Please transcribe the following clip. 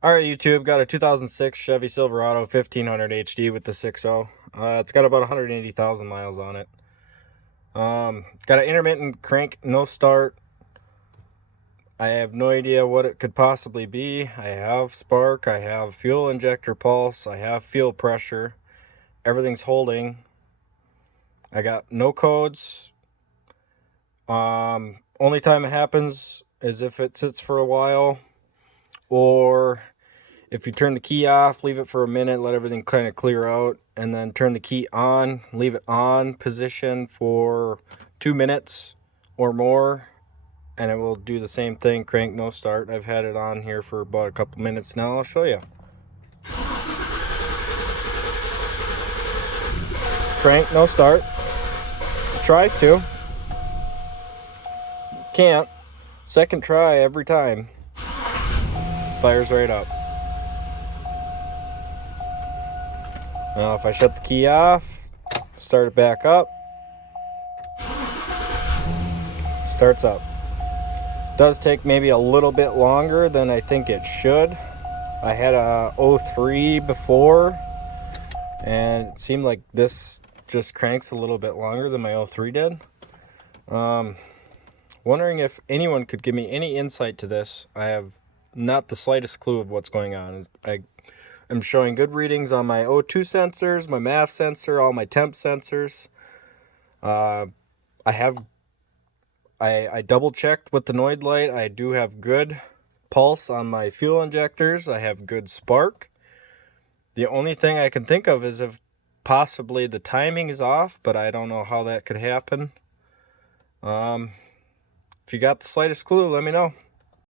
All right, YouTube, got a 2006 Chevy Silverado 1500 HD with the 6.0. It's got about 180,000 miles on it. Got an intermittent crank, no start. I have no idea what it could possibly be. I have spark, I have fuel injector pulse, I have fuel pressure. Everything's holding. I got no codes. Only time it happens is if it sits for a while, or if you turn the key off, leave it for a minute, let everything kind of clear out, and then turn the key on, leave it on position for 2 minutes or more, and it will do the same thing, crank, no start. I've had it on here for about a couple minutes now. I'll show you. Crank, no start. It tries to. Can't. Second try every time. Fires right up. Now if I shut the key off, start it back up, starts up. Does take maybe a little bit longer than I think it should. I had a 03 before, and it seemed like this just cranks a little bit longer than my 03 did. Wondering if anyone could give me any insight to this. I have not the slightest clue of what's going on. I'm showing good readings on my O2 sensors, my MAF sensor, all my temp sensors. I double checked with the Noid light. I do have good pulse on my fuel injectors. I have good spark. The only thing I can think of is if possibly the timing is off, but I don't know how that could happen. If you got the slightest clue, let me know.